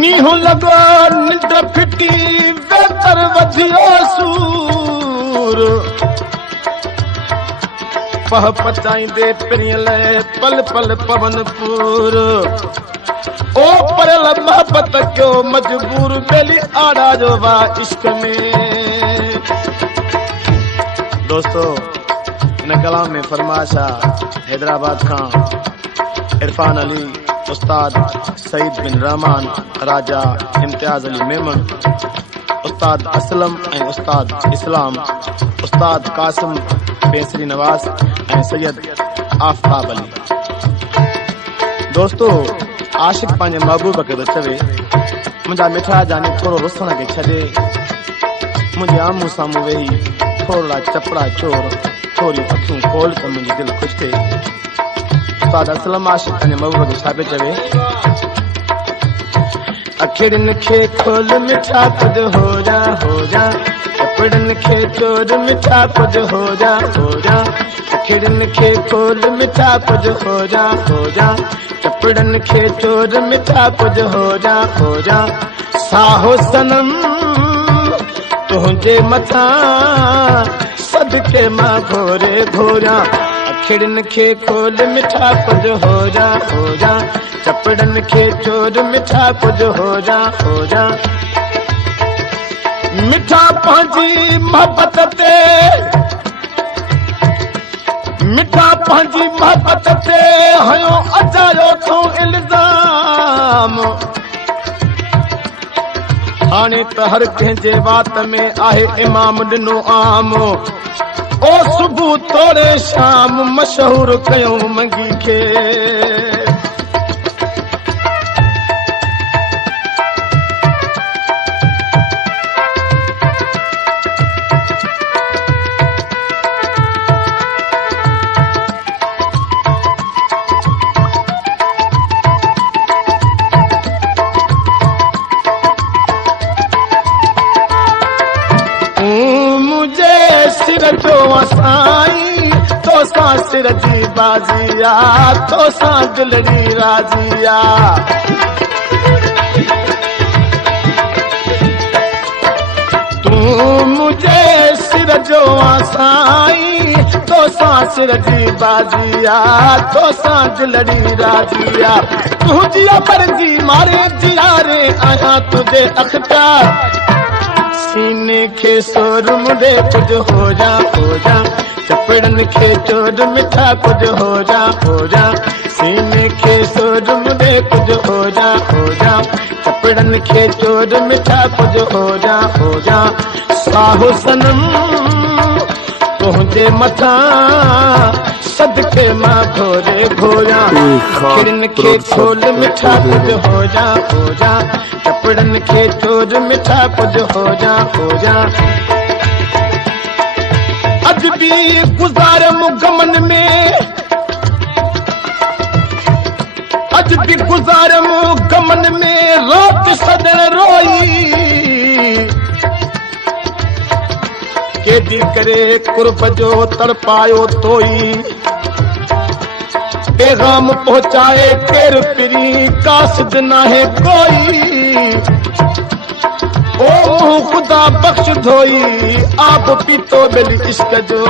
नीहू लगो निंड फिटी वेतर वधियो सूर पह पचाईंदे पिरियल पल पल पवन पूर ओ परल मोहब्बत क्यों मजबूर बेली आड़ा जो वा इश्क में। दोस्तों इन कलाम में फरमाशा हैदराबाद खां इरफान अली, उस्ताद सईद बिन रहमान, राजा इम्तियाज अली मेमन, उस्ताद असलम ऐं उस्ताद इस्लाम, उस्ताद कासिम बेसरी नवाज ऐं सैयद आफ्ताब अली। दोस्तों आशिक पंहिंजे महबूब खे थो चवे मुंहिंजा मिठा जानी थोरो रुसण खे छॾे, मुंहिंजे आम्हूं साम्हूं वेही थोरा चपड़ा चोर थोरी अखियूं खोल त मुंहिंजी दिलि ख़ुशि थिए। उस्ताद असलम आशिक पंहिंजे महबूब खे छा पियो चवे? अखिड़िन खे खोल मिठा कुझु हो जा कपड़न खे चोर मिठा कुझु हो जा अखिड़िन खे खोल मिठा कुझु हो जा कपड़न खे चोर मिठा कुझु हो जा साहो सनम तुंहिंजे मथां सदके मां घोरे घोरा अखिड़न खे खोल मिठा कुझु हो जा चपड़न खे चोर मिठा कुझु हो जा मिठा पंहिंजी मोहब्बत ते मिठा पंहिंजी मोहब्बत ते हयो अजायो थो इल्ज़ाम हाणे त हर कंहिंजे वात में आहे इमाम ॾिनो आम ओ सुबुह तोड़े शाम मशहूर कयूं मंगी खे जो असाई तो सा सिर जी बाजिया तो सा दिलड़ी राजिया तू मुझे सिर जो असाई तो सा सिर जी बाजिया तो सा दिलड़ी राजिया तू जिया पर जी मारे जिया रे आया तुझे अख्तार सीने खे सोर मुझे कुछ हो जा चपड़न खे चोर मिठा कुछ हो जा सीने खे सोर मुझे कुछ हो जा चपड़न खे चोर मिठा कुछ हो जा साहो सनम तुंहिंजे मथां सदके मां घोरे घोरा अखिड़न खे खोल मिठा कुछ हो जा चपड़न खे चोर मिठा कुछ हो जा अज भी गुज़ारम गमन में अज भी गुज़ारम गमन में रात सदन रोई केदी करे कुर्ब जो तड़पायो तोई पैगाम पहुंचाए केर पिरी कासिद ना है कोई ओ खुदा बख्श धोई आप पीतो बेली इश्क जो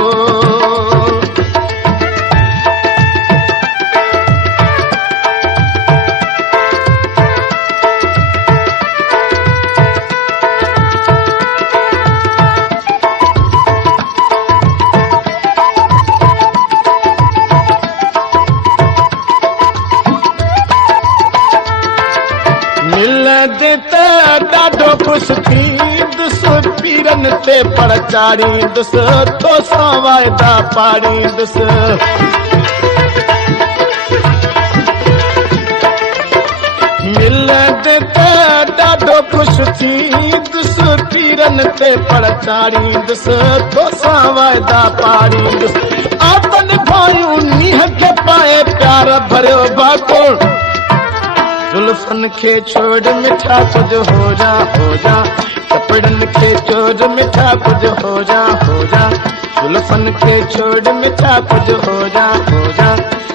ॾाढो ख़ुशि थींदुसि पीरन ते पर चाढ़ींदुसि तो सां वाइदा पाड़ींदुसि मिलंदे त ॾाढो ख़ुशि थींदुसि पीरन ते पर चाढ़ींदुसि तो सां वाइदा पाड़ींदुसि आतन भायूं नीह खे पाए प्यार भरियो बाकोड़ जुल्फन खे छोड़ मिठा कुछ हो जा कपड़न खे छोड़ मिठा कुछ हो जा जुल्फन खे छोड़ मिठा कुछ हो जा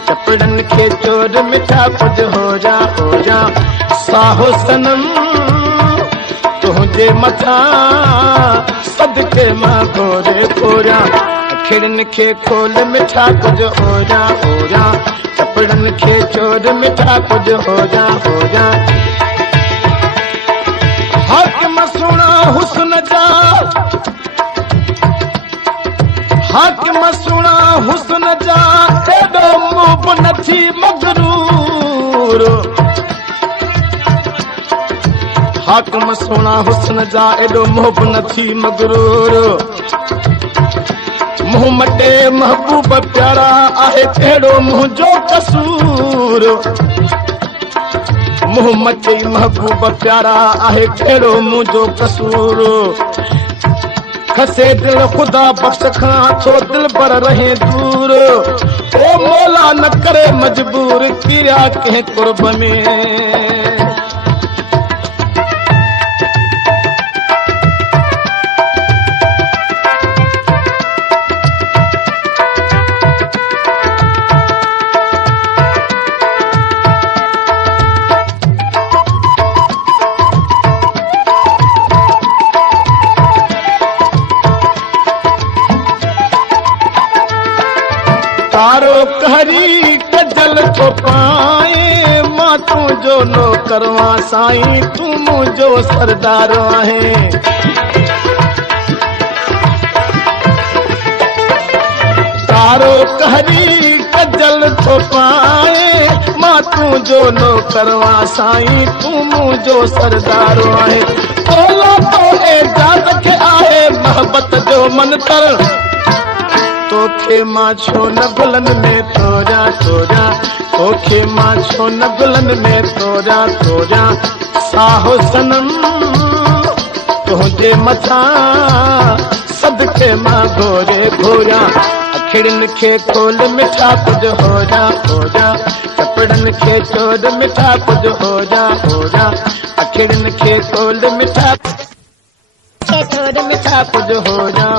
कपड़न खे छोड़ मिठा कुछ हो जा साहो सनम तुझे मथा सदके मां गोरे गोरा अखिड़न खे खोल मिठा कुछ हो जा कपड़न खे चोर मिठा कुछ हो जा हाकिम सुना हुस्न जा हाकिम सुना हुस्न जा एडो मुब नथी मगरूर हाकिम सुना हुस्न जा एडो मुब नथी मगरूर मुंह मटे महबूब प्यारा आहे कहिड़ो मुंहिंजो कसूर मुंह मटे महबूब प्यारा आहे कहिड़ो मुंहिंजो कसूर खसे दिल खुदा बख्श खां थो दिल पर रहे दूर ओ मौला न करे मजबूर किरिया कंहिं कुर्ब में तारो कहरी कजल थो पाए मां तुझो नौकरवा साईं तू मुझो सरदार आहे तारो कहरी कजल थो पाए मां तुझो नौकरवा साईं तू मुझो सरदार आहे तोला तो एजाज खे आहे मोहब्बत जो मंतर तोखे मां छो न गुलन में तोरा तोखे मां छो न गुलन में तोरा साहो सनम तुझे मथा सदके मां गोरे गोरा अखिड़न खे खोल मिठा कुछ हो जा कपड़न खे चोर मिठा कुछ हो जा अखिड़न खे खोल मिठा चोर मिठा कुछ हो जा